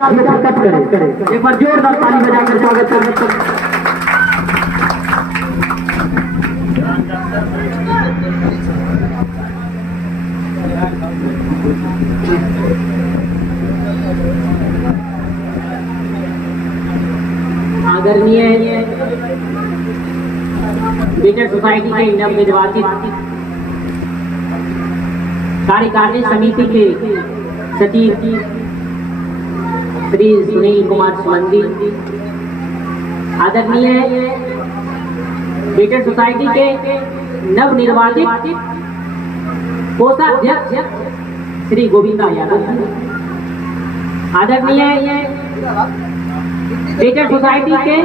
करें एक बार जोरदार ताली बजाकर स्वागत करें। आदरणीय बीटेड सोसाइटी के नवनिर्वाचित कार्यकारिणी समिति के सचिव श्री सुनील कुमार सुमंदी, आदरणीय बीटेड सोसाइटी के नवनिर्वाचित कोषाध्यक्ष श्री गोविंदा यादव, आदरणीय बीटेड सोसाइटी के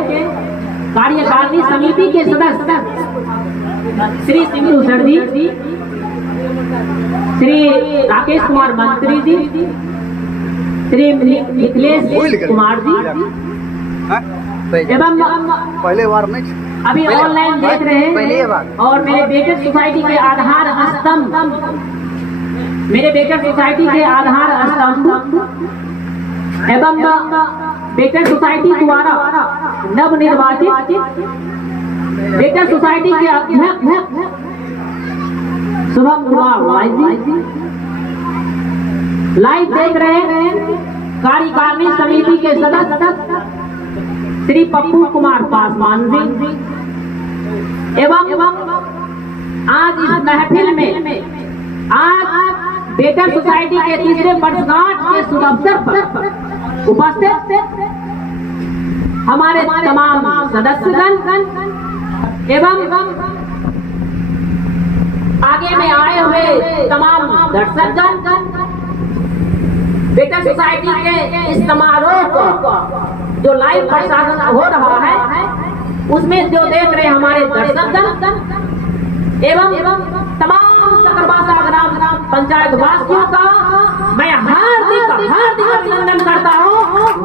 कार्यकारिणी समिति के सदस्य श्री सिंधु सर जी, श्री राकेश कुमार मंत्री जी, श्री मिथिलेश कुमार जी एवं पहले बार में अभी ऑनलाइन देख रहे हैं और मेरे बीटेड सोसाइटी के आधार स्तंभ, मेरे बीटेड सोसाइटी के आधार स्तंभ एवं बीटेड सोसाइटी द्वारा नवनिर्वाचित बीटेड सोसाइटी के अध्यक्ष शुभम कुमार जी लाइव देख रहे हैं, कार्यकारिणी समिति के सदस्य श्री पप्पू कुमार पासवान जी एवं आज इस महफिल में आज बीटेड सोसाइटी के तीसरे वर्षगांठ के शुभ अवसर पर उपस्थित हमारे तमाम सदस्यगण एवं आगे में आए हुए तमाम दर्शकगण बीटेड सोसाइटी के इस समारोह को जो लाइव प्रसारण हो रहा है उसमें जो देख रहे हमारे दर्शकगण एवं तमाम सकरबासा ग्राम पंचायत वासियों का मैं हार्दिक अभिनंदन करता हूँ,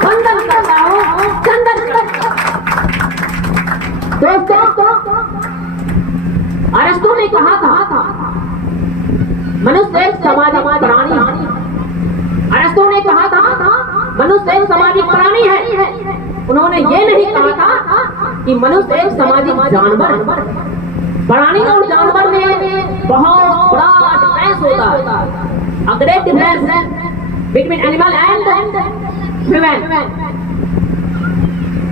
वंदन करता हूँ, चंदन करता हूँ। दोस्तों, अरस्तु ने कहा था मनुष्य एक सामाजिक प्राणी, अरस्तु ने कहा था मनुष्य एक सामाजिक प्राणी है। उन्होंने ये नहीं कहा था कि मनुष्य एक सामाजिक जानवर है। प्राणी और जानवर में बहुत बड़ा डिफरेंस होता है, a great difference between animal and human.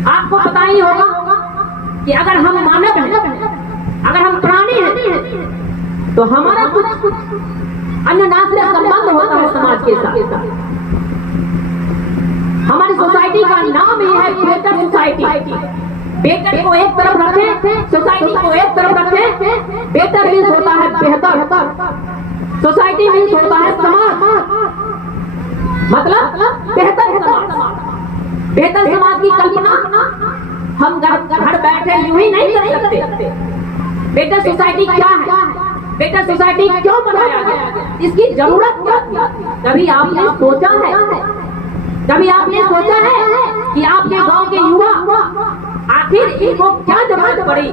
आपको पता ही होगा कि अगर हम मानव हैं, अगर हम प्राणी हैं तो हमारा कुछ अन्य नाम से संबंध होता है समाज के साथ। हमारी सोसाइटी का नाम ही है बीटेड सोसाइटी। बीटेड को एक तरफ रखें, सोसाइटी को एक तरफ रखें। बीटेड मीन्स होता है बेहतर, सोसाइटी मीन्स होता है समाज, मतलब बेहतर समाज। बेहतर समाज की कल्पना हम घर बैठे यूं ही नहीं कर सकते। बीटेड सोसाइटी क्या है, बीटेड सोसाइटी क्यों बनाया गया, इसकी जरूरत क्या थी? कभी आपने सोचा है, कभी आपने सोचा है कि आपके गांव के युवा आखिर इनको क्या जरूरत पड़ी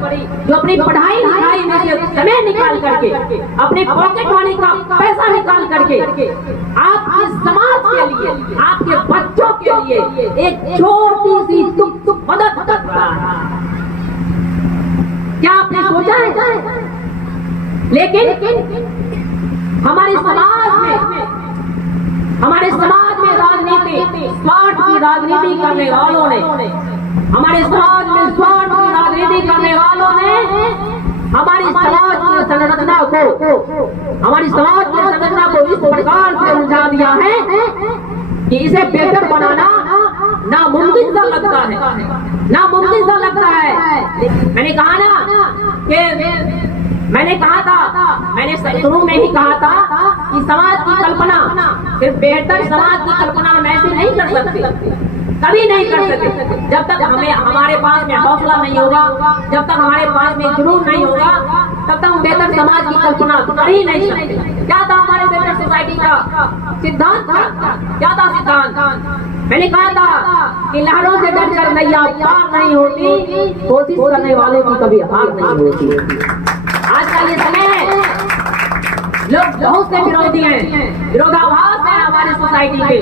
जो अपनी पढ़ाई लिखाई में से समय निकाल करके, अपने पॉकेट मनी का पैसा निकाल करके आपके समाज के लिए, आपके बच्चों के लिए एक छोटी सी तुक मदद कर रहा है। क्या आपने सोचा है? लेकिन हमारे समाज में राजनीति, स्वार्थ की राजनीति करने वालों ने, हमारे समाज में स्वार्थ की राजनीति करने वालों ने हमारी समाज की संरचना को इस प्रकार से उलझा दिया है कि इसे बेहतर बनाना नामुमकिन सा लगता है, नामुमकिन सा लगता है। मैंने कहा था, मैंने शुरू में ही कहा था कि समाज की कल्पना सिर्फ बेहतर समाज की कल्पना हम ऐसे नहीं कर सकते, कभी नहीं कर सकते जब तक हमारे पास में हौसला नहीं होगा, जब तक हमारे पास में जुनून नहीं होगा, तब तक हम बेहतर समाज की कल्पना कर ही नहीं सकते। क्या था हमारे बीटेड सोसाइटी का सिद्धांत? क्या था सिद्धांत? मैंने कहा था कि लहरों से डरकर नैया पार नहीं होती, कोशिश करने वालों की कभी हार नहीं होती। आज का ये समय है, लोग बहुत से विरोधी हैं, विरोधाभास है हमारे सोसाइटी के।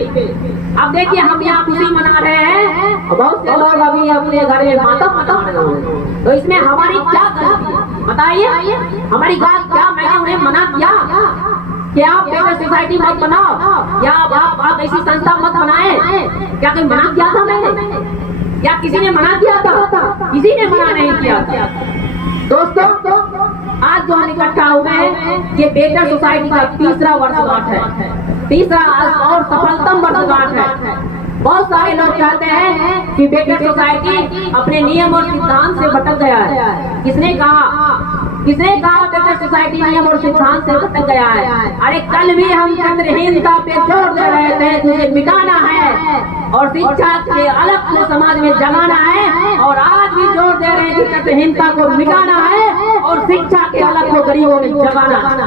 अब देखिए हम यहाँ खुशी मना रहे हैं और बहुत से लोग अभी अपने घर में मातम मना रहे हैं, तो इसमें हमारी क्या गलती है बताइए? हमारी बात क्या मैंने उन्हें मना किया कि आप बेटर सोसाइटी मत बनाओ या आप ऐसी संस्था मत बनाए? क्या कोई मना किया था मैंने? क्या किसी ने मना किया था? किसी ने मना नहीं किया था। दोस्तों आज जो हम इकट्ठा हुए हैं ये बेटर सोसाइटी का तीसरा वर्षगांठ है, तीसरा और सफलतम वर्षगांठ है। बहुत सारे लोग चाहते हैं कि बेटर सोसाइटी अपने नियम और सिद्धांत से भटक गया है। किसने कहा बेटर सोसाइटी नियम और सिद्धांत से भटक गया है? अरे कल भी हम चंद्रहीनता पे जोर दे रहे थे, तुझे मिटाना है और शिक्षा के अलग को समाज में जगाना है, और आज भी जोर दे रहे हैं कि चंद्रहीनता को मिटाना है और शिक्षा के अलग को गरीबों में जगाना है।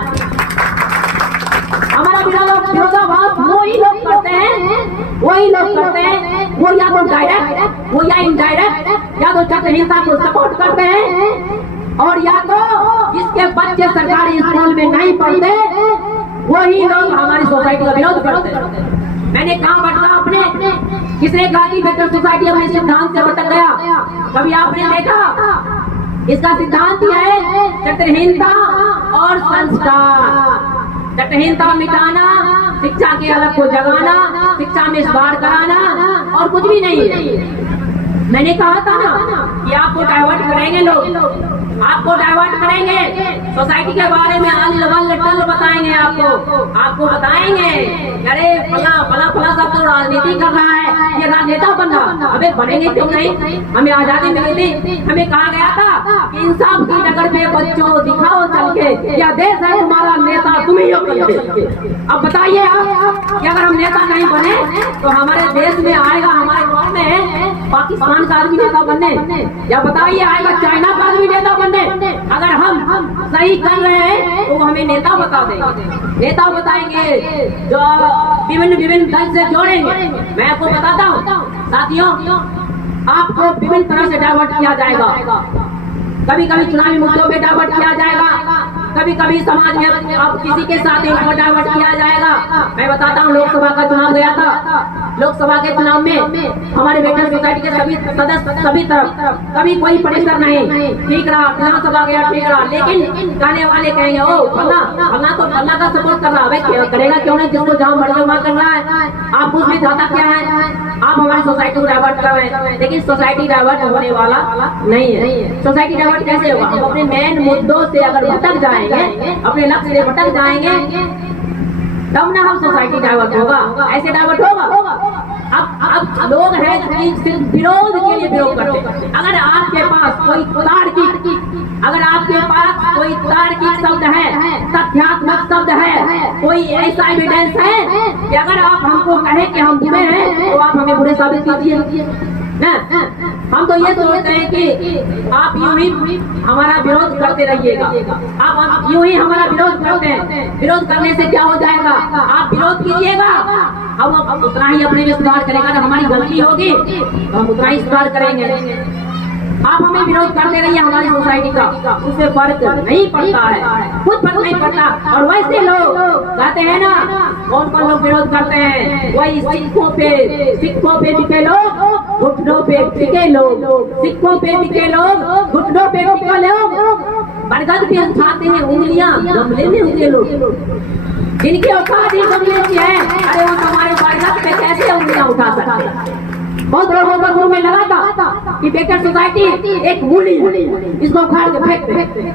हमारा विरोधाभास वही लोग करते हैं, वो या तो डायरेक्ट वो या इनडायरेक्ट, या तो चंद्रहीनता को सपोर्ट करते हैं और या तो जिसके बच्चे सरकारी स्कूल में नहीं पढ़ते वही लोग हमारी सोसाइटी का विरोध करते हैं। मैंने कहा भटका अपने, किसने कहा कि बेटर सोसाइटी अपने सिद्धांत से भटक गया? कभी आपने देखा? इसका सिद्धांत यह है चरित्रहीनता और संस्कार। चरित्रहीनता मिटाना, शिक्षा के अलग को जगाना, शिक्षा में सुधार कराना और कुछ भी नहीं है। मैंने कहा था ना कि आपको डाइवर्ट करेंगे लोग, आपको डाइवर्ट करेंगे, सोसाइटी के बारे में अलग बताएंगे, आपको बताएंगे अरे फला सब तो राजनीति कर रहा है, ये राजनेता बन रहा। अबे बनेंगे क्यों नहीं? हमें आजादी मिली थी, हमें कहा गया था कि इंसाफ की डगर पे बच्चों दिखाओ चल के, क्या देश है तुम्हारा नेता तुम ही हो करते। अब बताइए आप कि अगर हम नेता नहीं बने तो हमारे देश में आएगा, हमारे गाँव में पाकिस्तान का आदमी नेता बनने, या बताइए आएगा चाइना का आदमी नेता बनने? अगर हम सही कर रहे हैं तो हमें नेता बता देंगे, नेता बताएंगे जो विभिन्न दल से जोड़ेंगे। मैं आपको बताता हूँ साथियों, आपको विभिन्न तरह से डाइवर्ट किया जाएगा। कभी कभी चुनावी मुद्दों पे डाइवर्ट किया जाएगा, कभी कभी समाज में अब किसी के साथ उनको डाइवर्ट किया जाएगा। मैं बताता हूँ, लोकसभा का चुनाव गया था, लोकसभा के चुनाव में हमारे बेटर सोसाइटी के सभी सदस्य सभी तरफ कभी कोई प्रेशर नहीं, ठीक रहा, विधानसभा गया ठीक रहा। लेकिन कहने वाले कहेंगे ओ फलना तो फलना का सपोर्ट कर रहा है, करेगा क्यों नहीं, जिसको जहाँ मर्जी वहाँ कर रहा है। आप कुछ भी चाहता क्या है, आप हमारी सोसाइटी को डाइवर्ट कर रहे हैं, लेकिन सोसाइटी डाइवर्ट होने वाला नहीं है। सोसाइटी डाइवर्ट कैसे होगा? हम अपने मेन मुद्दों से अगर भटक जाएंगे, अपने लक्ष्य से भटक जाएंगे, तब ना हम सोसाइटी डाइवर्ट होगा। ऐसे डाइवर्ट होगा? अब लोग हैं सिर्फ विरोध के लिए विरोध करते हैं। अगर आपके पास कोई तार्किक शब्द है, तथ्यात्मक शब्द है, कोई ऐसा एविडेंस है कि अगर आप हमको कहें कि हम बुरे हैं तो आप हमें बुरे साबित कीजिए। हम तो ये सोचते हैं कि आप यूं ही हमारा विरोध करते रहिएगा, आप यूं ही हमारा विरोध करते हैं। विरोध करने से क्या हो जाएगा? आप विरोध कीजिएगा, हम उतना ही अपने में सुधार करेगा। अगर हमारी गलती होगी तो हम उतना ही सुधार करेंगे। आप हमें विरोध करते रहिए हमारी सोसाइटी का, उससे फर्क नहीं पड़ता है, कुछ फर्क नहीं पड़ता। और वैसे लोग कहते हैं ना, कौन कौन लोग विरोध करते हैं? वही सिक्कों पे बिके लोग, घुटनों पे टिके लोग, सिक्कों पे बिके लोग, घुटनों पे टिके लोग, बरगद पे उठाते हैं उंगलियां, गमले में उगे लोग, जिनकी औकात ही गमले की है, अरे वो हमारे बरगद पे कैसे उंगलियां उठा सकते हैं? बहुत लोगों का मुंह में लगा था कि बेटर सोसाइटी एक मूली है, इसको उखाड़ के फेंक दे।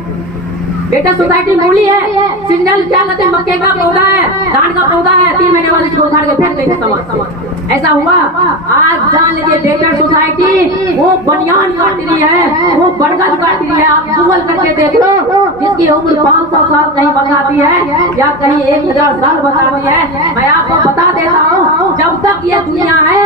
बेटर सोसाइटी मूली है, सिग्नल क्या कहते हैं, मक्के का पौधा है, धान का पौधा है, 3 महीने बाद इसको उखाड़ के फेंक देंगे समाज। ऐसा हुआ? आज जान लीजिए बेटर सोसाइटी वो बनियान काट रही है, वो बरगद काट रही है। आप गूगल करके देख लो, जिसकी उम्र 500 साल कहीं बताती है या कहीं 1000 साल बताती है। मैं आपको बता देता हूँ, जब तक ये दुनिया है,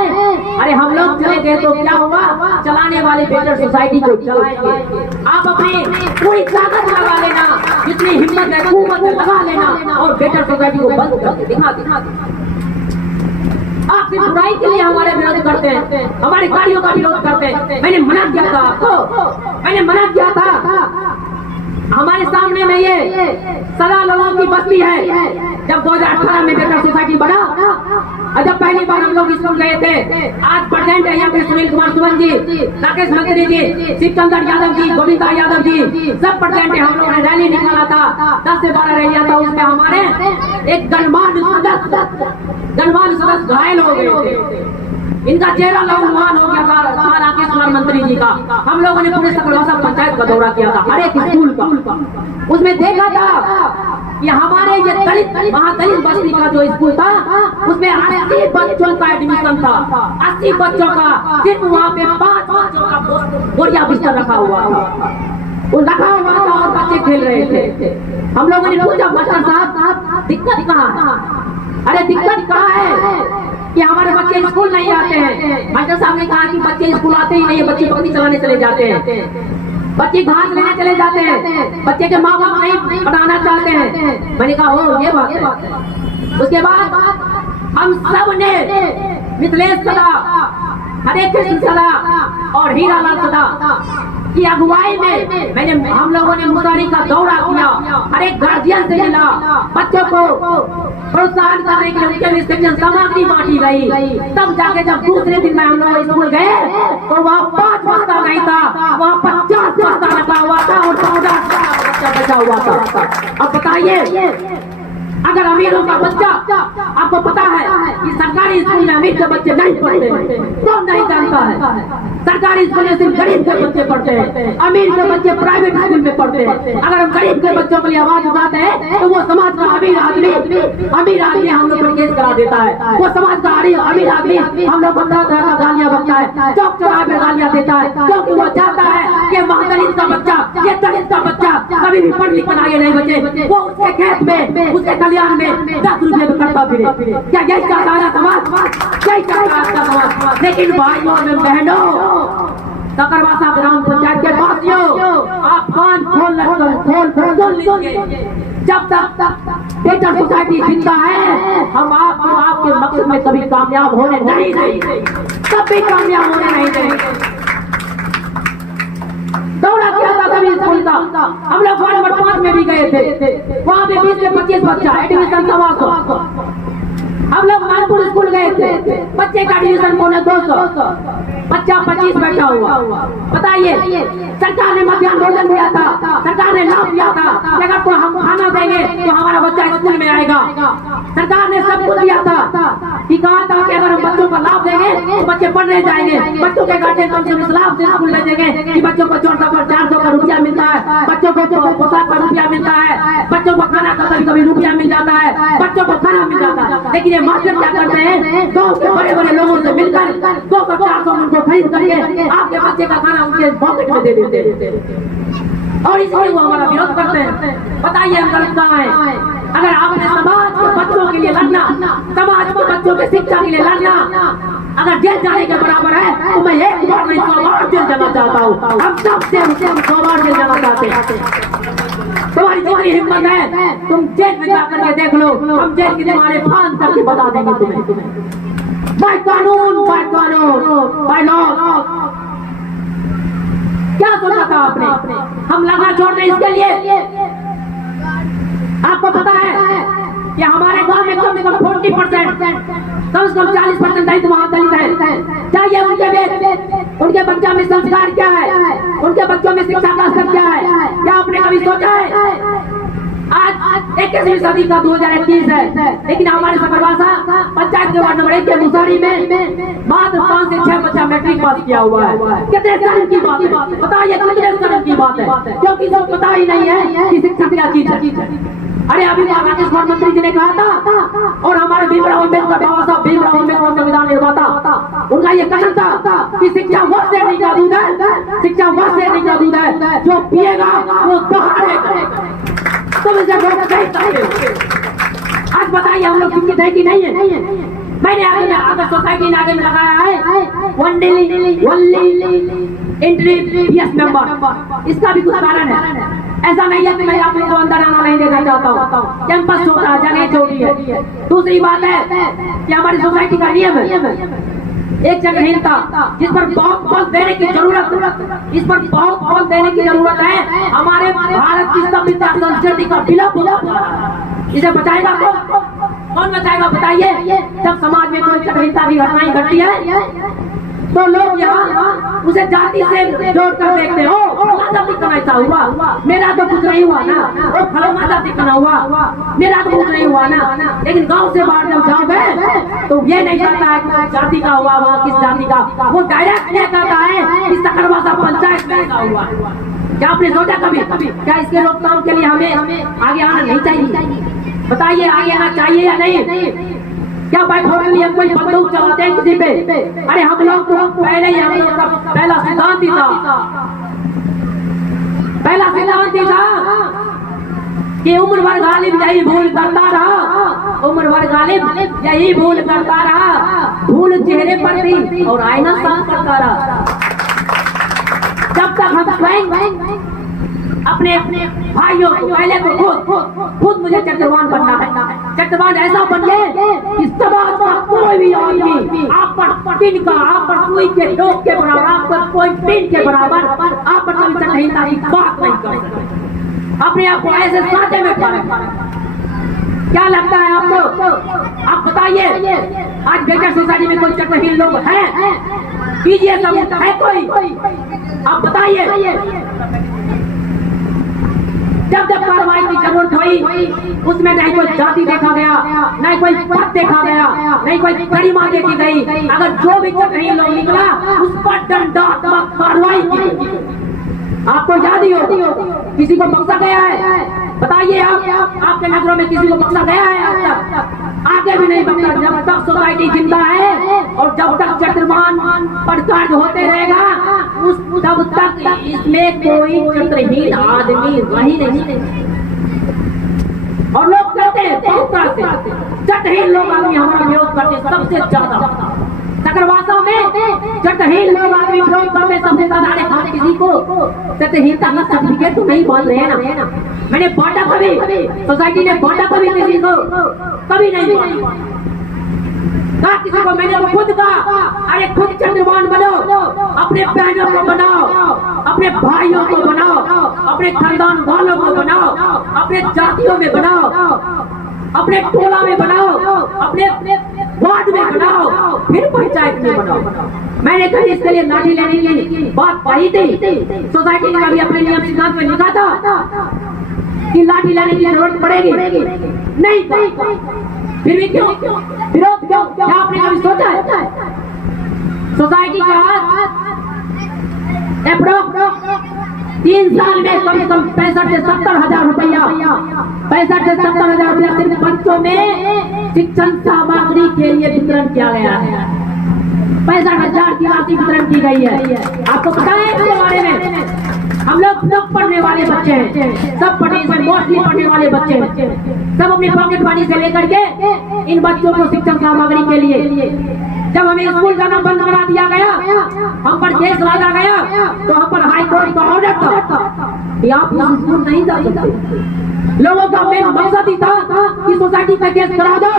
अरे हम लोग चले गए तो क्या हुआ? चलाने वाले बेटर सोसाइटी को चलाएंगे। आप अपनी पूरी ताकत लगा लेना, जितनी हिम्मत है कुवत लगा लेना और बेटर सोसाइटी को बंद करके दिखा देना। आप सिर्फ बुराई के लिए हमारे विरोध करते हैं, हमारे कार्यों का विरोध करते हैं। मैंने मना किया था आपको, मैंने मना किया था हमारे सामने में ये सदा लोगों की बस्ती है। जब 2018 में बेहतर सोसाइटी बना और जब पहली बार हम लोग स्कूल गए थे, आज प्रेजेंट है यहाँ पे सुनील कुमार सुमन जी, राकेश मंत्री जी, शिवचंद्र यादव जी, गोविंदा यादव जी, सब प्रेजेंट है। हम लोगों ने रैली निकाला था, 10 से 12 रैलियां था, उसमें हमारे एक गणमान्य सदस्य घायल हो गए थे। इनका चेहरा लहूलुहान हो गया था राकेश कुमार मंत्री जी का। हम लोगों ने पूरे सकलवासा पंचायत का दौरा किया था, हर एक स्कूल का। उसमें देखा था कि हमारे ये दलित महादलित बस्ती का जो स्कूल था, उसमें 80 बच्चों का एडमिशन था। 80 बच्चों का, सिर्फ वहाँ पे 5 बच्चों का बोरिया बिस्तर रखा हुआ था, वो रखा हुआ था और बच्चे खेल रहे थे। हम लोगों ने पूछा, मास्टर साहब दिक्कत कहाँ है? अरे दिक्कत कहाँ है कि हमारे बच्चे स्कूल नहीं आते हैं। मास्टर साहब ने कहा कि बच्चे स्कूल आते ही नहीं है, बच्चे बकरी चलाने चले जाते हैं, बच्चे घास लेने चले जाते हैं, बच्चे के माँ बाप नहीं पढ़ाना चाहते हैं। मैंने कहा हो ये बात है। उसके बाद हम सब ने मिथिलेश सदा, हरे कृष्ण सदा और हीरालाल सदा की अगुवाई में हम लोगों ने मुसारी का दौरा किया, हर एक गार्जियन से मिला, बच्चों को प्रोत्साहन करने के लिए उनके लिए शिक्षण सामग्री बांटी गई। तब जाके जब दूसरे दिन में हम लोग स्कूल गए तो वहाँ 5 बस्ता नहीं था, वहाँ 50 बस्ता रखा हुआ था और 14 बच्चा बचा हुआ था। अब बताइए, अगर अमीरों का बच्चा, आपको पता है कि सरकारी स्कूल में अमीर के बच्चे नहीं पढ़ते, कौन नहीं जानता है? सरकारी स्कूल में सिर्फ गरीब के बच्चे पढ़ते हैं, अमीर के बच्चे प्राइवेट स्कूल में पढ़ते हैं। अगर हम गरीब के बच्चों के लिए आवाज उठाते हैं तो वो समाज का अमीर आदमी हम लोग पर केस करा देता है। वो समाज का अमीर आदमी हम लोग को तरह तरह का गालियां बकता है, चौक चौराहे पर गालियां देता है, क्योंकि वो चाहता है कि महादलित का बच्चा, ये दलित का बच्चा कभी भी पढ़ लिख कर आगे नहीं बचे। वो उसके खेत में, उसके कल्याण में 10 रुपये में करता फिरे। क्या यही चाहता है समाज? यही चाहता है आपका समाज? लेकिन भाइयों और बहनों, सकरवासा ग्राम पंचायत के वासियों, आप कान खोल लीजिए। जब तक बेहतर सोसाइटी जिंदा है, हम आपके मकसद में कभी कामयाब होने नहीं देंगे, कभी कामयाब होने नहीं देंगे। दौरा किया था सभी स्कूल का, हम लोग वार्ड नंबर 5 में भी गए थे, वहाँ पे 20 से 25 बच्चा, एडमिशन 125। हम लोग मानपुर स्कूल गए थे, बच्चे का एडमिशन 250, बच्चा 25 बैठा हुआ। बताइए, सरकार ने मध्याह्न भोजन दिया था, सरकार ने लाभ दिया था, अगर तो हम खाना देंगे तो हमारा बच्चा स्कूल में आएगा। सरकार ने सब कुछ दिया था कि कहा था कि अगर हम बच्चों को लाभ देंगे तो बच्चे पढ़ने जाएंगे। बच्चों के गार्जियन कम से कम लाभ से स्कूल भेजेंगे कि बच्चों को 400 का रुपया मिलता है, बच्चों को पोशाक का रुपया मिलता है, बच्चों को खाना का कभी रुपया मिल जाता है, बच्चों को खाना मिल जाता है। लेकिन ये मास्टर क्या करते हैं, गाँव के बड़े बड़े लोगों से मिलकर 200-400 उनको खरीद करके आपके बच्चे का खाना उनके पॉकेट में दे देते और इसलिए वो हमारा विरोध करते हैं। बताइए हम गलत कहाँ है? अगर आपने समाज के बच्चों के लिए लड़ना, समाज के बच्चों की शिक्षा के लिए लड़ना अगर जेल जाने के बराबर है तो मैं एक बार नहीं 100 बार जेल जाना चाहता हूँ। हम सबसे 100 बार जेल जाना चाहते हैं। तुम्हारी जितनी हिम्मत है तुम जेल में जाकर के देख लो, हम जेल की तुम्हारे फांद करके बता देंगे तुम्हें। बाय कानून, बाय लॉ। क्या सोचा था आपने? हम लड़ना छोड़ दें इसके लिए? आपको पता है कि हमारे गांव में कम से कम 40%, कम से कम 40% दलित महादलित है। चाहिए उनके बच्चों में संस्कार क्या है, उनके बच्चों में शिक्षा का स्तर क्या है? क्या आपने कभी सोचा है? आज 21वीं सदी का 2021 है, लेकिन हमारे सकरवासा पंचायत के वार्ड नंबर 1 के मुसारी में मात्र 5 से 6 बच्चा मैट्रिक पास किया हुआ है। कितने शर्म की बात है, बताइए कितने शर्म की बात है, क्योंकि सब पता ही नहीं है कि शिक्षा क्या चीज है। अरे अभी राकेश कुमार मंत्री जी ने कहा था और हमारे भीमराव अम्बेडकर, बाबा साहब भीमराव अम्बेडकर संविधान निर्माता, उनका ये कहना था कि शिक्षा वह श्रेणी का दूध है, शिक्षा वह श्रेणी का दूध है जो पिएगा वो दहाड़ेगा। तुम इसे रोक नहीं सकते। आज बताइए हम लोग शिक्षित है कि नहीं है? मैंने आगे सोसाइटी ने आगे में लगाया है ओनली एंट्री यस मेंबर। इसका भी कुछ कारण है। ऐसा नहीं है कि मैं आप लोगों को अंदर आना नहीं देना चाहता हूँ। कैंपस छोटा है, जगह छोटी है। दूसरी बात है कि हमारी सोसाइटी का नियम है एक चक्रहीनता जिस पर बहुत बल देने की जरूरत, इस पर बहुत बल देने की जरूरत है। हमारे भारत की संविधान संस्कृति का विलोप हो रहा है, इसे बचाएगा कौन बचाएगा बताइए? जब समाज में कोई चक्रहीनता की घटनाएं घटती है तो लोग यहाँ उसे जाति से जोड़ कर देखते हो, फलाना जाति का ऐसा हुआ, मेरा तो कुछ नहीं हुआ ना, वो फलाना जाति का हुआ, मेरा तो कुछ नहीं हुआ ना। लेकिन गांव से बाहर जब जाओगे तो ये नहीं कहता है किस जाति का हुआ, वहाँ किस जाति का, वो डायरेक्ट ये कहता है कि सकरवासा पंचायत में ऐसा हुआ। क्या आपने सोचा कभी क्या इसके रोकथाम के लिए हमें आगे आना नहीं चाहिए? बताइए आगे आना चाहिए या नहीं? क्या भाई फोटो कोई बंदूक चलाते हैं किसी पे? अरे हम लोग तो पहले ही, हम लोग का पहला सिद्धांत ही था कि उम्र भर गालिब यही भूल करता रहा, उम्र भर गालिब यही भूल करता रहा, भूल चेहरे पर थी और आईना साफ करता रहा। जब तक हम स्वयं अपने भाइयों पहले तो खुद मुझे चक्रवान बनना है, चक्रवान ऐसा बनिए कि समाज का कोई भी आदमी आप पर टिन का, आप पर कोई के लोग के बराबर, आप पर कोई टिन के बराबर आप पर कभी चक्रहीनता की बात नहीं कर सकते। अपने आप को ऐसे साथे में पाए। क्या लगता है आपको? आप बताइए आज बेटर सोसाइटी में कोई चक्रहीन लोग हैं? कीजिए सबूत, है कोई? आप बताइए। जब जब कार्रवाई की जरूरत हुई उसमें नहीं कोई जाति देखा गया, नहीं कोई पद देखा गया, नहीं कोई गरिमा देखी गई। अगर जो भी चक्रहीन लोग निकला उस पर दंडात्मक कार्रवाई की। आपको याद ही हो किसी को बख्शा गया है? बताइए आप, आपके नजरों में किसी को बख्शा गया है आज तक? आगे भी नहीं बख्शा। जब तक सोसाइटी जिंदा है और जब तक चक्रवान पर कार्य होते रहेगा तब तक इसमें कोई चक्रहीन आदमी रही नहीं। और लोग कहते हैं बहुत तरह से चक्रहीन लोग आदमी हमारा विरोध करते सबसे ज्यादा। चक्रवासा में चक्रहीन लोग आदमी विरोध करते सबसे ज्यादा। हम किसी को चक्रहीनता का सर्टिफिकेट तो नहीं बोल रहे हैं ना। मैंने बांटा कभी, सोसाइटी ने बांटा कभी किसी को? कभी नहीं बांटा। किसी को मैंने खुद कहा अरे खुद चक्रवान बनो, अपने बहनों को बनाओ, अपने भाइयों को बनाओ, अपने खानदान वालों को बनाओ, अपने जातियों में बनाओ, अपने टोला में बनाओ, अपने वार्ड में बनाओ, फिर पंचायत में बनाओ। मैंने कहीं इसके लिए लाठी लेने की बात कही थी। सोसाइटी ने भी अपने नियम सिद्धांत में लिखा था कि लाठी लेने की जरूरत पड़ेगी, नहीं। फिर भी क्यों विरोध? क्यों? क्या आपने कभी सोचा है? सोसाइटी का 3 साल में कम से कम 65 से 70 हजार रुपया, 65 से 70 हजार रुपया सिर्फ बच्चों में शिक्षण सामग्री के लिए वितरण किया गया है। 65 हजार की राशि वितरण की गई है। आपको पता है इसके बारे में? हम लोग पढ़ने वाले बच्चे हैं, सब मोस्टली पढ़ने वाले बच्चे हैं, सब अपनी पॉकेट मनी से लेकर के इन बच्चों को शिक्षण सामग्री के लिए जब हमें स्कूल जाना बंद करा दिया गया, हम पर केस लादा गया, तो हम पर हाई कोर्ट का ऑर्डर था कि आप स्कूल नहीं जा सकते। लोगों का मेन मकसद ही था कि सोसाइटी पे केस करा दो।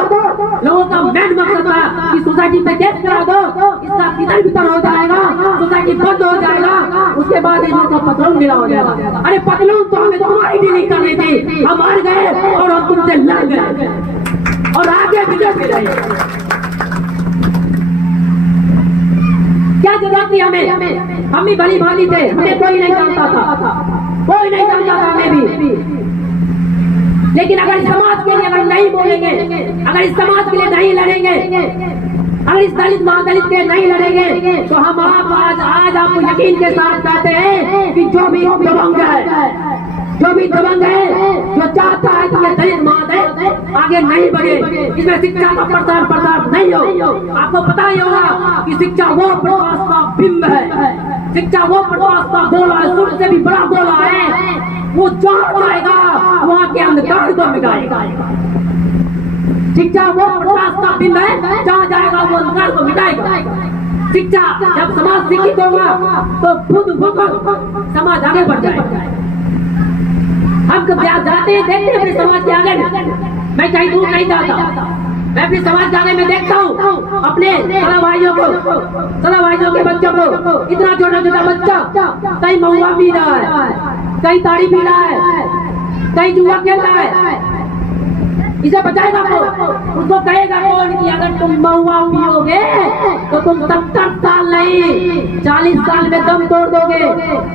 लोगों का मेन मकसद था कि सोसाइटी पे केस करा दो, इसका किधर भीतर हो जाएगा, सोसाइटी बंद हो जाएगा, उसके बाद इन लोगों का पतलून मिला हो जाएगा। अरे पतलून तो हमें तुम्हारी डीलिंग करनी थी, हम हार गए और हम तुमसे लड़ गए और आगे भी लड़ते रहे। क्या जरूरत थी हमें? हम भी भली भाली थे, हमें कोई नहीं जानता था, कोई नहीं जानता था हमें भी। लेकिन अगर इस समाज के लिए अगर नहीं बोलेंगे, अगर इस समाज के लिए नहीं लड़ेंगे, अगर इस दलित महादलित के नहीं लड़ेंगे, तो हम आज आपको यकीन के साथ कहते हैं कि जो भी दबंग है, जो चाहता है कि ये दलित महादलित आगे नहीं बढ़े, इसमें शिक्षा का प्रसार नहीं हो। आपको पता ही होगा कि शिक्षा वो प्रकाश का बिंब है, शिक्षा वो प्रकाश का गोला है, सूर्य से भी बड़ा गोला है। वो जहाँ जाएगा वहाँ के अंधकार को मिटाएगा। शिक्षा वो प्रकाश का बिंब है, जहाँ जाएगा वो अंधकार को मिटाएगा। शिक्षा जब समाज शिक्षित होगा तो खुद वक्त समाज आगे बढ़ जाएगा। हम जाते देखते अपने समाज के आगे, मैं कहीं दूर नहीं जाता, मैं अपने समाज के आगे में देखता हूँ अपने सगा भाइयों के बच्चों को, इतना छोटा छोटा बच्चा कहीं महुआ पी रहा है, कहीं ताड़ी पी रहा है, कहीं जुआ खेल रहा है। इसे बचाएगा कौन? उसको कहेगा कौन कि अगर तुम महुआ पियोगे तो तुम 70 साल नहीं 40 साल में दम तोड़ दोगे।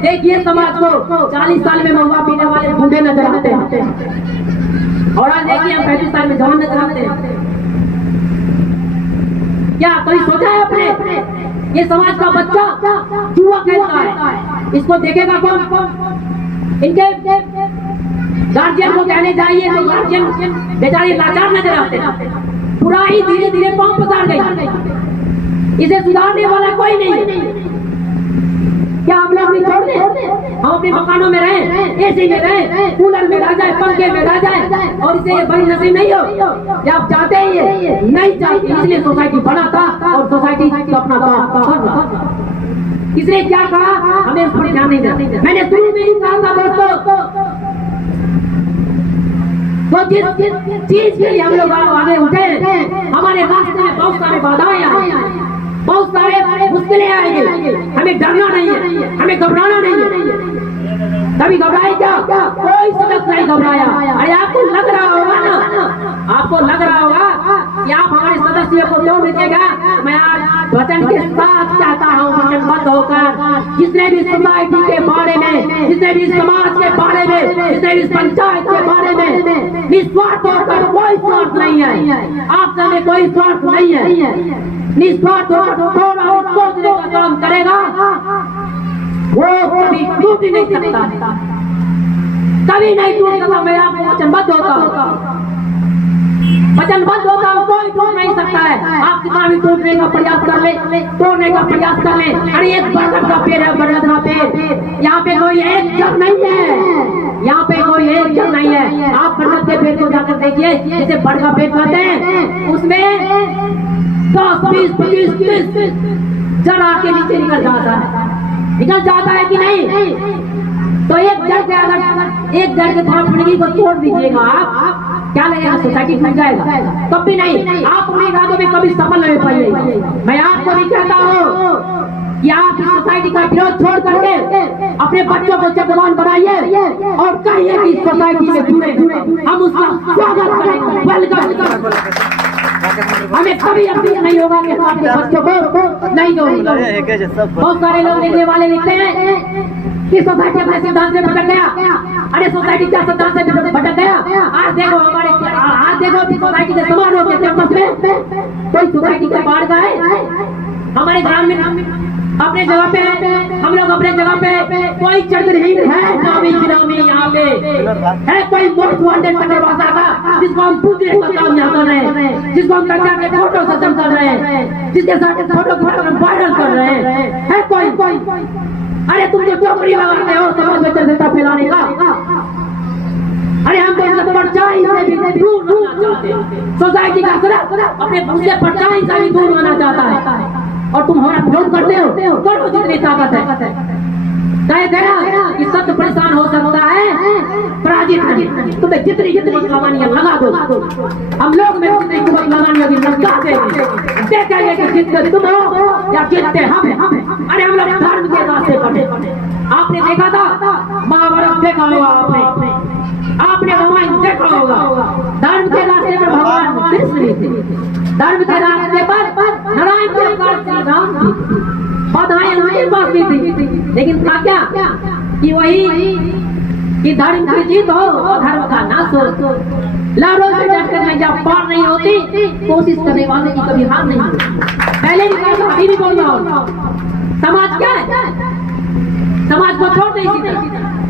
देखिए समाज को 40 साल में महुआ पीने वाले बूढ़े नजर आते हैं और आज देखिए हम 35 साल में जवान नजर आते हैं। क्या कभी सोचा है अपने ये समाज का बच्चा जुआ खेलता है, इसको देखेगा कौन? इनके गार्जियन को कहने जाइए तो गार्जियन बेचारे लाचार नजर आते हैं। बुराई धीरे धीरे पांव पसार गई, इसे सुधारने वाला कोई नहीं। क्या हम लोग नहीं छोड़ दें? हम अपने मकानों में रहें, एसी में रहें, कूलर में रह जाए, पंखे में रह जाए और इसे ये बड़ी नसीब नहीं हो। क्या आप चाहते हैं? ये नहीं चाहते, इसलिए सोसाइटी बना था और सोसाइटी अपना काम कर रहा। किसने क्या कहा हमें उस पर ध्यान नहीं देना। मैंने शुरू में ही कहा था दोस्तों, तो जिस चीज के लिए हम लोग आगे उठे, हमारे रास्ते में बहुत सारे बाधाएं आई, बहुत सारे मुश्किलें आएंगे। हमें डरना नहीं है, हमें घबराना नहीं है। कभी घबराए क्या? कोई सदस्य नहीं घबराया। अरे आपको लग रहा होगा ना, आपको लग रहा होगा कि आप हमारे सदस्यों को तोड़ दीजिएगा। मैं आज वचन के साथ चाहता हूँ, वचनबद्ध होकर जिसने भी सोसाइटी के बारे में, जिसने भी समाज के बारे में, जिसने भी पंचायत के बारे में निस्वार्थ होकर, कोई स्वार्थ नहीं है, आप में कोई स्वार्थ नहीं है, निस्वार्थ होकर थोड़ा सोचने का काम करेगा, वो कभी टूट नहीं सकता, कभी नहीं टूट सकता। मैं आपको वचनबद्ध होता हूँ, वचनबद्ध होता हूँ, कोई टूट नहीं सकता है। आप कितना भी टूटने का प्रयास कर ले, तोड़ने का प्रयास कर ले। अरे एक बरगद का पेड़ है, बरगद का पेड़, यहाँ पे कोई एक जड़ नहीं है, यहाँ पे कोई एक जड़ नहीं है। आप बरगद के पेड़ को जाकर देखिए, जैसे बरगद का पेड़ कहते हैं, उसमें 10, 20, 25, 30 जड़ आके नीचे निकल जाता है कि नहीं? तो एक जड़ के अगर एक जड़ के थोड़ा फुलगी को तोड़ दीजिएगा आप, क्या लगेगा? सोसाइटी फट जाएगा? कभी नहीं। आप अपने इरादों में कभी सफल नहीं पाइएगा। मैं आपको भी कहता हूँ कि आप इस सोसाइटी का विरोध छोड़ करके अपने बच्चों को जवान बनाइए और कहिए कि इस सोसाइटी में जुड़े, हम उसका स्वागत करेंगे, वेलकम। हमें कभी अपील नहीं होगा कि आपके बच्चों को नहीं जोड़ेंगे। बहुत सारे लोग लिखने वाले लिखते हैं कि सोसाइटी अपने सिद्धांत से भटक गया। अरे सोसाइटी क्या सिद्धांत से भटक गया? आज देखो सोसाइटी के समान हो गए कैंपस में, कोई सोसाइटी का बाढ़ का है। हमारे ग्राम में अपने जगह पे हम लोग अपने जगह पे कोई चरित्रहीन है नामी यहाँ पे है, कोई मोस्ट वांटेड पत्रवासा का जिसको हम पूछने का काम यहाँ कर रहे हैं, जिसको हम लड़का के फोटो सत्संग कर रहे हैं, जिसके साथ फोटो वायरल कर रहे हैं, है कोई? अरे तुम जो चौकड़ी लगाते हो समाज में चर्चा फैलाने का, अरे हम तो परछाई से भी दूर रहना चाहते हैं। सोसाइटी का सदस्य अपने मुझसे परछाई से भी दूर रहना चाहता है और तुम हमारा विरोध करते हो। करो जितनी ताकत है। कह गया कि सत्य परेशान हो सकता है, पराजित नहीं। तुम्हें जितनी लगानियां लगा दो, हम लोग में जितनी कुवत लगानियां भी लगाते हैं। देखेंगे कि जीतते तुम हो या जीतते हम। अरे हम लोग धर्म के रास्ते पर। आपने देखा था महाभारत, देखा होगा आपने रामायण देखा होगा। धर्म के रास्ते पर भगवान कृष्ण थे, धर्म के रास्ते पर नारायण के अवतार श्री राम थे, बाधाएं हमारे पास भी थी, लेकिन था क्या कि वही कि धर्म की जीत हो और धर्म का नाश हो। लड़ों से डरकर मैं जब पार नहीं होती, कोशिश करने वाले की कभी हार नहीं होती। पहले भी कहा, अभी भी बोल रहा हूँ। समाज क्या है? समाज को छोड़ दीजिए,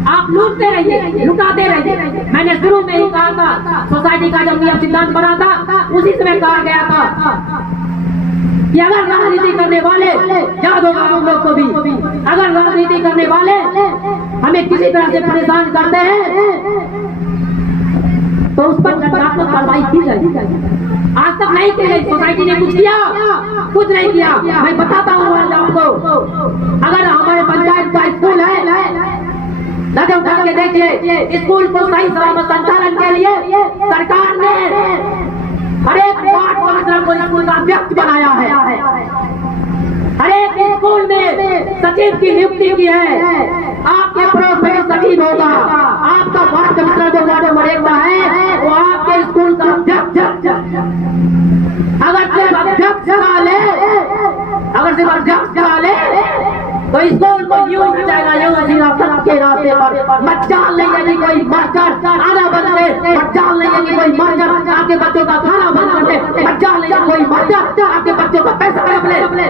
आप लूटते रहिए, लुटाते रहिए। मैंने शुरू में ही कहा था, सोसाइटी का जब नियम सिद्धांत बना था उसी समय कहा गया था कि अगर राजनीति करने वाले, याद होगा हम लोग को भी, अगर राजनीति करने वाले हमें किसी तरह से परेशान करते हैं तो उस पर दंडात्मक कार्रवाई की जाएगी। आज तक नहीं की गई। सोसाइटी ने कुछ किया? कुछ नहीं किया। मैं बताता हूँ आज आपको, अगर हमारे पंचायत का स्कूल है, नजर उठा के देखिए, स्कूल को सही सलामत संचालन के लिए सरकार ने हर एक वार्ड कमिश्नर को स्कूल का अध्यक्ष बनाया है। हर एक स्कूल में सचिव की नियुक्ति की है। आपके पड़ोस में सचिव होगा, आपका वार्ड कमिश्नर जो वार्ड नंबर 1 का है वो आपके स्कूल का अध्यक्ष। अगर सिर्फ अध्यक्ष चला ले तो स्कूल को यूं जाएगा, यूं सीधा सबके रास्ते पर। मजाल नहीं है कि कोई मास्टर आना बंद करे, मजाल नहीं है कि कोई मास्टर आपके बच्चों का खाना बंद कर दे, मजाल नहीं है कोई मास्टर आपके बच्चों का पैसा हड़प ले।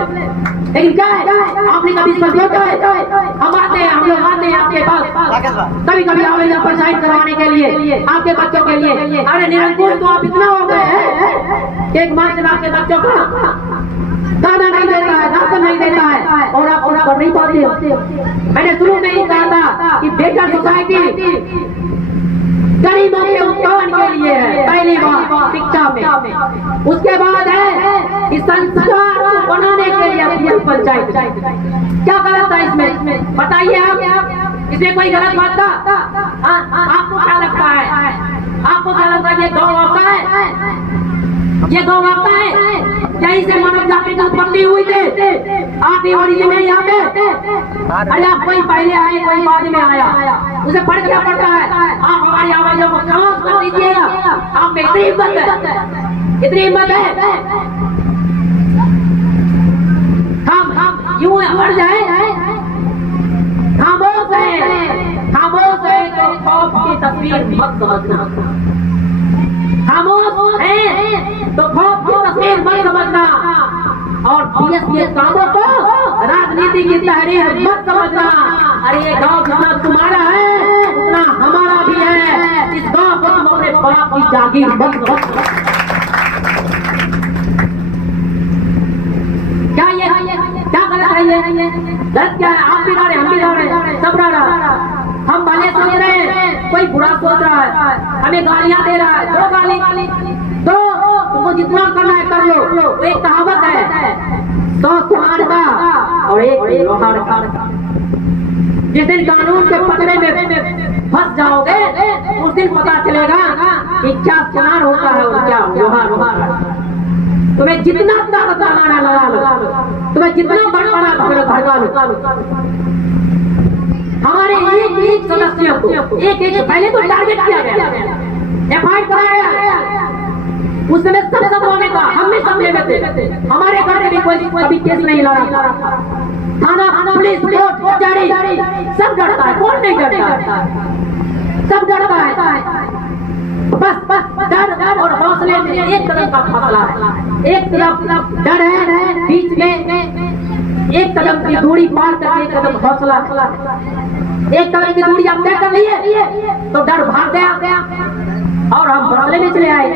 लेकिन क्या है, आपने कभी सोचा है? हम आते हैं, हम लोग आते हैं आपके पास कभी कभी आवेदन पर साइन करवाने के लिए आपके बच्चों के लिए। अरे निरंकुश तो आप इतना हो गए हैं कि एक मास्टर आपके बच्चों का दाना नहीं देता है, राशन नहीं देता है और आप कर नहीं पाते। मैंने शुरू में ही कहा था कि बेटर सोसाइटी गरीबों के उत्थान के लिए है, पहली बात शिक्षा में। उसके बाद है कि संस्कार बनाने के लिए अपनी पंचायत। क्या गलत है इसमें, बताइए आप? इसमें कोई गलत बात था? आपको क्या लगता है? आपको क्या लगता है ये गाँव आपका है? ये गाँव आपका है? यहीं से मानव जाति की उत्पत्ति हुई थी, आप ही ओरिजिन है यहाँ पे। अरे आप कोई पहले आए कोई बाद में आया, उसे फर्क क्या पड़ता है? आप हमारी आवाज़ों को खामोश कर दीजिएगा। आप में इतनी हिम्मत है, इतनी हिम्मत है, हम यूं मर जाए। खामोश है तो खौफ की तस्वीर मत समझना। खामोश है तो खौफ की तस्वीर मत समझना। और पीएस के कामों को राजनीति की तहरीर मत समझना। अरे ये गांव जितना तुम्हारा है उतना हमारा भी है। इस गांव को तुम अपने बाप की जागीर मत समझना। क्या ये क्या गलत है? ये गलत क्या है? आप भी गा रहे, हम भी गा रहे, सब गा रहा। हम भले सोच रहे हैं, कोई बुरा सोच रहा है, हमें गालियां दे रहा है, दो गाली तो तुमको जितना करना है कर लो। वो एक कहावत है, 100 सुहार का और 1 लोहार का। जिस दिन कानून के पकड़े में फंस जाओगे उस दिन पता चलेगा कि क्या सुनार होता है और क्या लोहार होता है। तुम्हें जितना ताकत लगाना लगा लो, तुम्हें जितना बड़ा भड़का लो। हमारे एक सदस्यों को एक पहले तो टारगेट किया गया, एफआईआर कराया गया। उस समय सब होने का हम भी सामने में थे। हमारे घर में भी कोई कभी केस नहीं लड़ा। थाना पुलिस कोर्ट कचहरी सब डरता है, कौन नहीं डरता? सब डरता है। बस डर और हौसले में एक कदम का फासला है। एक तरफ डर है, बीच में एक कदम की दूरी पार करके एक कदम हौसला। एक कदम की दूरी आप तय कर लिए तो डर भाग गया और हम हौसले में चले आए।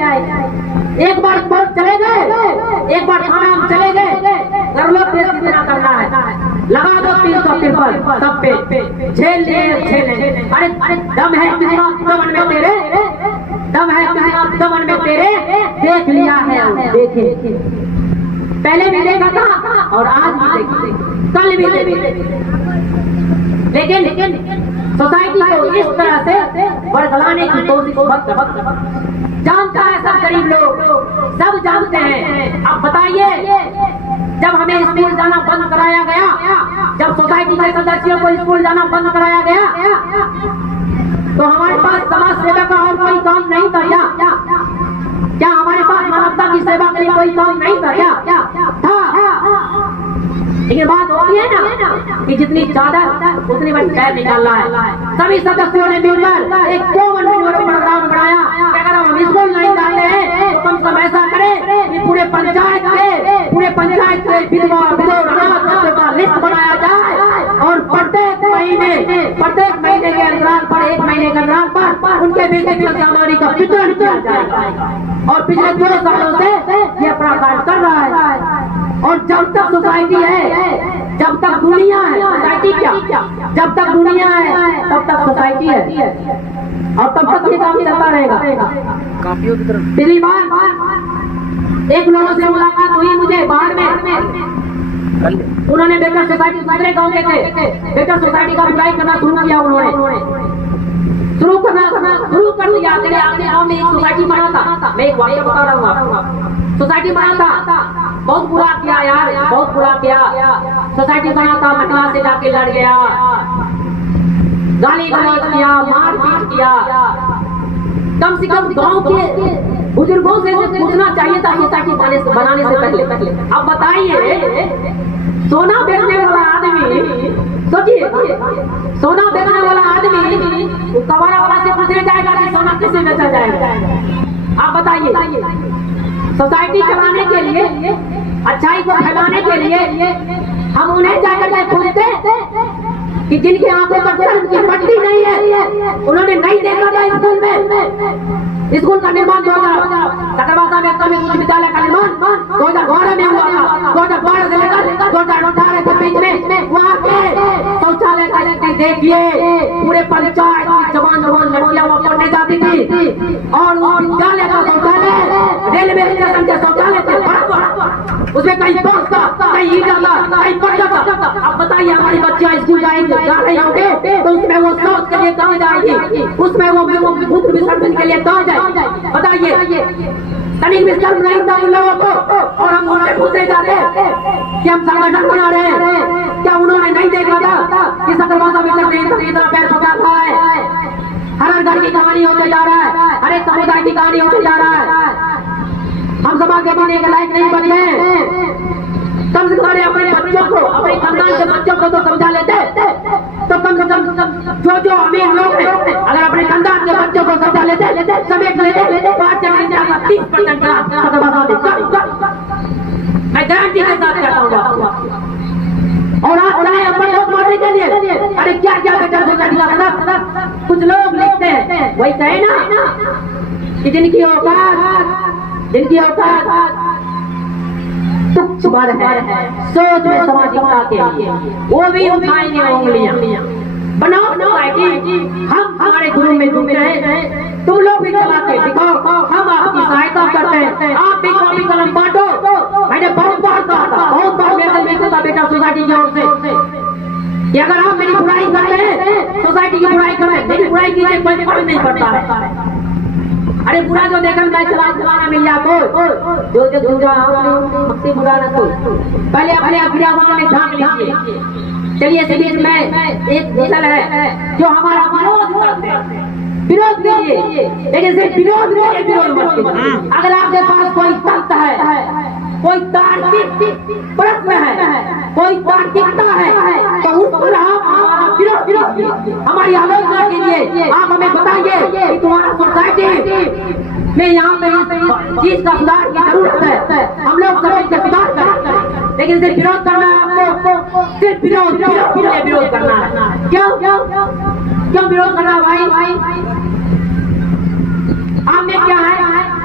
एक बार कोर्ट चले गए, एक बार थाना हम चले गए। कर लो प्रेस कितना करना है, लगा दो 353 सब पे, झेल ले। अरे दम है कितना दमन में तेरे, दम है कितना दमन में तेरे, देख लिया है, देखे पहले भी देखा था और आज भी देखे, कल भी देखे। लेकिन सोसाइटी को इस तरह से बरगलाने की कोशिश मत। जानता है सब गरीब लोग, सब जानते हैं। अब बताइए, जब हमें स्कूल जाना बंद कराया गया, जब सोसाइटी के सदस्यों को स्कूल जाना बंद कराया गया तो हमारे पास समाज सेवा का और कोई काम नहीं था क्या? हमारे पास मानवता की सेवा के लिए कोई काम नहीं था क्या? था। लेकिन बात होती है ना कि जितनी चादर उतनी बड़ी खैर निकालना है। सभी सदस्यों ने मिलकर एक प्रोग्राम बनाया। अगर हम स्कूल नहीं जाते हैं तो कम से कम ऐसा करें कि पूरे पंचायत के विधवा का लिस्ट बनाया जाए और प्रत्येक महीने के अंतराल पर, 1 महीने के अंतराल पर उनके बेसिक सामग्री का वितरण किया जाए। और पिछले 2 सालों से ये अपना कार्य कर रहा है। और जब तक सोसाइटी है, जब तक दुनिया है, सोसाइटी क्या, जब तक दुनिया है तब तक सोसाइटी है और तब तक ये काम चलता रहेगा। पिछली बार एक लोगों से मुलाकात हुई मुझे बाहर में, उन्होंने बेटर सोसाइटी दूसरे गांव के थे, बेटर सोसाइटी का अप्लाई करना शुरू किया। उन्होंने शुरू कर दिया। तेरे आगे गांव में एक सोसाइटी बना था। मैं एक वाक्य बता रहा हूँ आपको। सोसाइटी बना था, बहुत बुरा किया यार, बहुत बुरा किया। सोसाइटी बना था, महिला से जाके लड़ गया, गाली गलौज किया, मारपीट किया। कम से कम गांव के बुजुर्गों से पूछना चाहिए था सोसाइटी बनाने से पहले। अब बताइए, सोना बेचने वाला आदमी, सोचिए, सोना बेचने वाला आदमी कबाड़ा वाला से पूछने जाएगा कि सोना किसे बेचा जाएगा? आप बताइए, सोसाइटी चलाने के लिए, अच्छाई को फैलाने के लिए हम उन्हें जाकर के पूछते कि जिनके आंखों पर शर्म की पट्टी नहीं है, उन्होंने नहीं देखा था स्कूल में। स्कूल का निर्माण 2017 में कभी उच्च विद्यालय का निर्माण 2012 में हुआ था। 2012 से लेकर 2018 के बीच में वहाँ के शौचालय का स्थिति देखिए, पूरे पंचायत की जवान लड़कियां वहाँ पढ़ने जाती थी और वो विद्यालय का शौचालय रेलवे स्टेशन के शौचालय से उसमें कहीं बस था, कहीं ईटा था, कहीं पट्टा था। अब बताइए, हमारी बच्चियां स्कूल जाएंगे, जा रही होंगे तो उसमें वो शौच के लिए कहाँ जाएगी? उसमें वो मूत्र विसर्जन के लिए कहाँ जाएगी? बताइए, तनिक भी शर्म नहीं था उन लोगों को? और हम उन्हें पूछते जाते कि हम संगठन बना रहे हैं, क्या उन्होंने नहीं देखा था कि सकरवासा में इतना पैर फंसा था है? हर घर की कहानी होते जा रहा है, हर एक समुदाय की कहानी होते जा रहा है। हम समाज के बनने के लायक नहीं बने। कम से कम अपने बच्चों को, अपने खानदान के बच्चों को तो समझा लेते, तो कम से कम जो अमीर लोग हैं, अगर अपने खानदान के बच्चों को समझा लेते, समेट लेते, 30% मैं गारंटी के साथ कहता हूँ। और आप चाहे अपन लोग मारने के लिए, अरे क्या क्या बेटर सोसाइटी का कुछ लोग लिखते हैं, वही कहे ना कि जिनकी औकात तुच्छ भर है सोच में सामाजिकता के लिए, वो भी उठाएंगे उंगलियां। बनाओ सोसाइटी, हम हमारे गुरु में जुटे हैं, तुम लोग भी चला के दिखाओ, हम आपकी सहायता करते हैं। आप भी कॉपी कलम बांटो। मैंने बहुत बार कहा था, बहुत बार मैसेज था बेटा सोसाइटी की ओर से कि अगर आप मेरी बुराई करते हैं, सोसाइटी की बुराई करें, मेरी बुराई कीजिए, कोई फर्क नहीं पड़ता है। अरे बुरा जो देखकर मैं चलाना मिल जाता, जो बुरा न तो पहले अपने अभियान में झांक लीजिए। चलिए सीरीज में एक मिसल है जो हमारा विरोध करते हैं, विरोध कीजिए, लेकिन सिर्फ विरोध नहीं, विरोध मत कीजिए। अगर आपके पास कोई तथ्य है, कोई तार्किक प्रश्न है, कोई तार्किकता है, तो उस पर आप हमारा विरोध कीजिए, हमारी आलोचना कीजिए। आप हमें बताइए कि तुम्हारा सोसाइटी में यहाँ पे इस चीज का सुधार की जरूरत है, हम लोग सब इसका सुधार करें। लेकिन सिर्फ विरोध करना है आपको, सिर्फ विरोध करना है। क्यों विरोध करना भाई? आप में क्या है?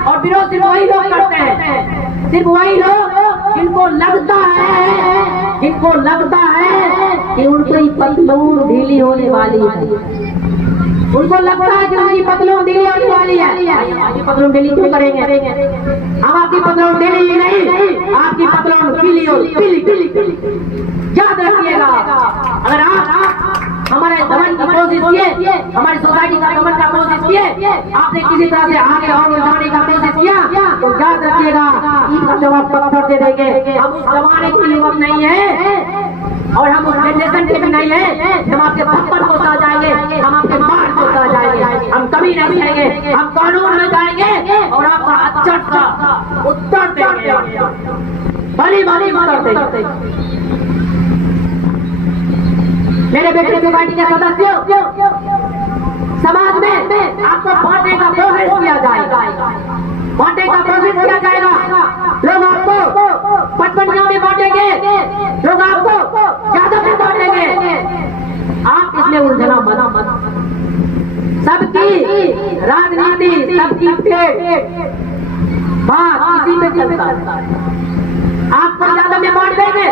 और विरोध सिर्फ वही लोग करते हैं, सिर्फ वही लोग जिनको लगता है कि उनकी पतलून ढीली होने वाली है। उनको लगता है कि उनकी पतलून ढीली होने वाली है। आपकी पतलून ढीली क्यों करेंगे? हम आपकी पतलून ढीली ही नहीं, आपकी पतलून पीली। याद रखिएगा, अगर आप हमारे दमन की कोशिश किए, हमारी सोसाइटी का दमन का कोशिश किए, आपने किसी तरह से आगे और उठाने का कोशिश किया, तो याद रखिएगा इसका जवाब पत्थर से देंगे। हम उस जमाने के युवक नहीं है और हम उस जनरेशन के भी नहीं है, हम आपके थप्पड़ को सा जाएंगे, हम आपके मार को सा जाएंगे, हम कभी नहीं जाएंगे, हम कानून में जाएंगे और आपका अच्छा सा उत्तर देंगे, भली उत्तर देंगे। मेरे बेटे सोसाइटी के सदस्यों, समाज में आपको बांटने का प्रोसेस किया जाएगा, बांटने का प्रोसेस किया जाएगा। लोग आपको 55 में बांटेंगे, लोग आपको ज्यादा में बांटेंगे। आप इसमें उलझना मत। सबकी राजनीति, सबकी पेट बात इसी में चलता है। आपको ज्यादा में बांट देंगे,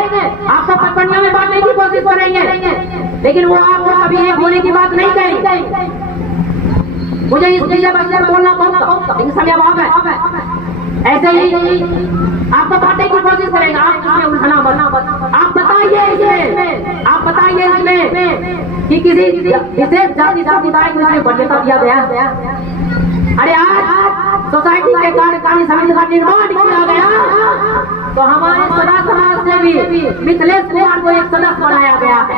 आपको 55 में बांटने की कोशिश करेंगे, लेकिन वो आपको कभी एक होने की बात नहीं कहेंगे। मुझे इस विषय पर बोलना बहुत समय अभाव है। ऐसे ही आपको बांटने की कोशिश करेंगे, आप इसमें उलझना मत। आप बताइए इसमें कि किसी विशेष जाति समुदाय को इसमें वरीयता दिया गया। अरे आज सोसाइटी के कार्यकारी समिति का निर्माण किया गया तो हमारे सदा समाज से भी मिथिलेश कुमार को एक सदस्य बनाया गया है।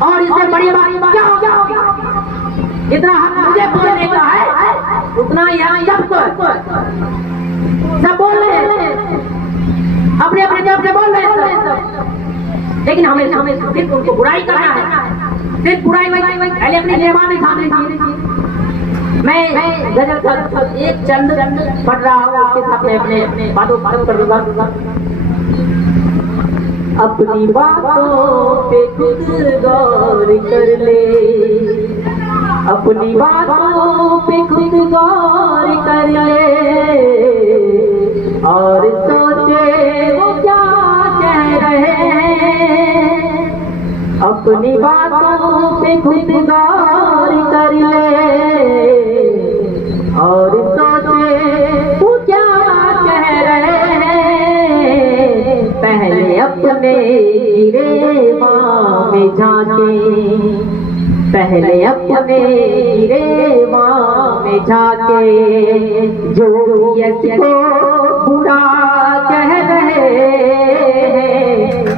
और इससे बड़ी बात क्या होगी, जितना हक मुझे बोलने का है उतना ही हक सब बोल रहे हैं, अपने अपने जब से बोल रहे हैं, लेकिन हमें सिर्फ उनको बुराई करना है, सिर्फ बुराई पहले अपने निर्माण में शामिल कीजिए। मैं गजल का एक चंद पढ़ रहा हूँ, उसके साथ में अपने बातों कर दूंगा। अपनी बातों पे खुद गौर कर ले, अपनी बातों पे खुद गौर कर ले, और सोचे वो क्या कह रहे हैं। अपनी बातों पे खुद गौर कर ले, और सोचे वो क्या कह रहे हैं। पहले अपने गिरेबां में झांके, पहले अपने गिरेबां में झांके, जो इसको बुरा कह रहे हैं।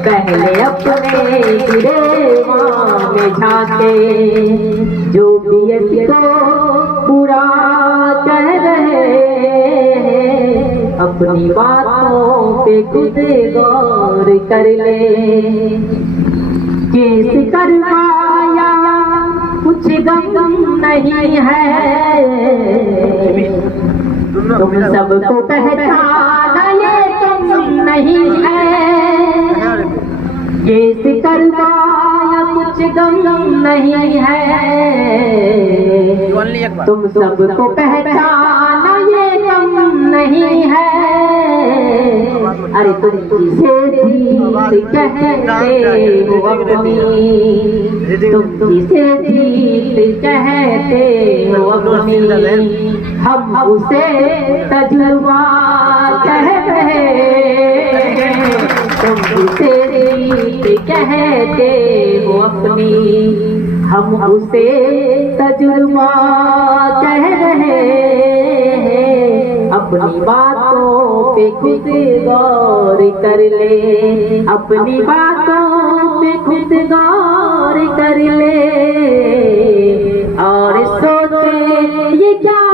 पहले अपने गिरेबां में झांके, जो भी इसको बुरा कह रहे हैं। अपनी बातों पे खुद गौर कर ले। केस करवाया कुछ गम नहीं है, तुम सबको पहचाना ये तुम नहीं है। केस करवाया कुछ गम नहीं है, तुम सबको पहचाना ये गम नहीं है। अरे तुम किसे जीत कहते हो अपनी, तुम किसे जीत कहते हो अपनी। हम उसे तजुर्बा कह रहे हैं, तुम किसे जीत कहते हो अपनी। हम उसे तजुर्बा कह रहे हैं। अपनी बातों पे खुद गौर कर ले, अपनी बातों पे खुद गौर कर ले, और सोचे ये क्या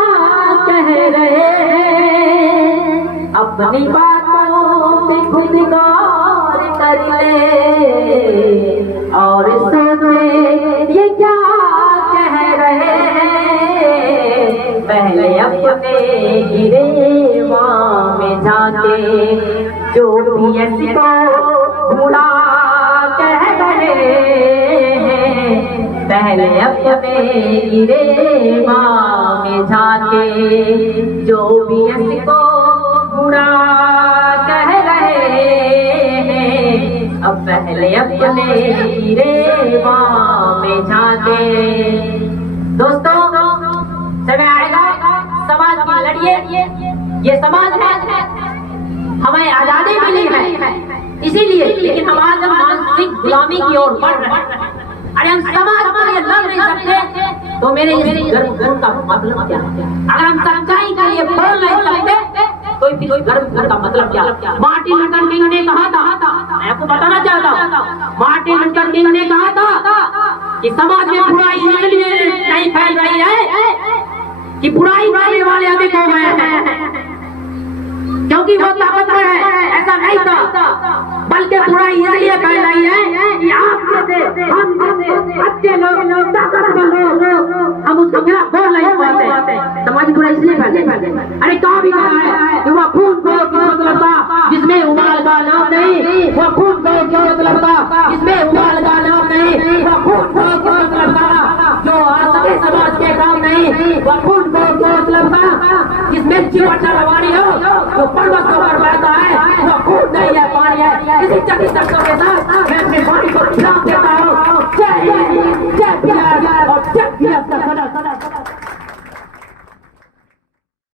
कह रहे हैं। अपनी बातों पे खुद गौर कर ले, और सोचे ये क्या कह रहे हैं। पहले अपने गिरेबां में झांके, जो भी इसको बुरा कह रहे हैं। पहले अपने गिरेबां में झांके, जो भी इसको बुरा कह रहे हैं। अब पहले अपने गिरेबां में झांके। दोस्तों, समय आएगा समाज की लड़िए, ये समाज है, हमें आजादी मिली है इसीलिए, लेकिन हम आज मानसिक गुलामी की ओर बढ़ रहे हैं। अरे हम समाज के लिए लड़ नहीं सकते तो मेरे गर्व का मतलब क्या है। अगर हम सच्चाई के लिए बोल नहीं सकते तो फिर गर्व का मतलब क्या। मार्टिन लूथर किंग ने कहा था, मैं आपको बताना चाहता हूँ, मार्टिन लूथर किंग ने कहा था कि समाज में बुराई इसलिए नहीं फैल रही है कि बुराई करने वाले अधिक हो गए हैं, क्योंकि वो ताकतवर है। ऐसा नहीं था, बल्कि बुराई इसलिए फैल रही है कि आप जैसे हम जैसे अच्छे लोग, ताकतवर लोग, हम उसके खिलाफ बोल नहीं पाते। समाज बुराई इसलिए फैल रही है। अरे कहाँ भी कहा है कि वह खून को क्यों मतलब था जिसमें उबाल का नाम नहीं, वह खून को क्यों मतलब था जिसमें उबाल का नाम नहीं, वह खून को क्यों मतलब था जो सभी समाज के काम नहीं, वह खून को क्यों मतलब था जिसमें जीवन चलवानी हो, जो पर्वतों पर बहता है, वह खून नहीं है पानी है। इसी चटी शब्दों के साथ मैं अपने वाणी को विराम देता हूँ। जय हिंद, जय बिहार और जय बिहार।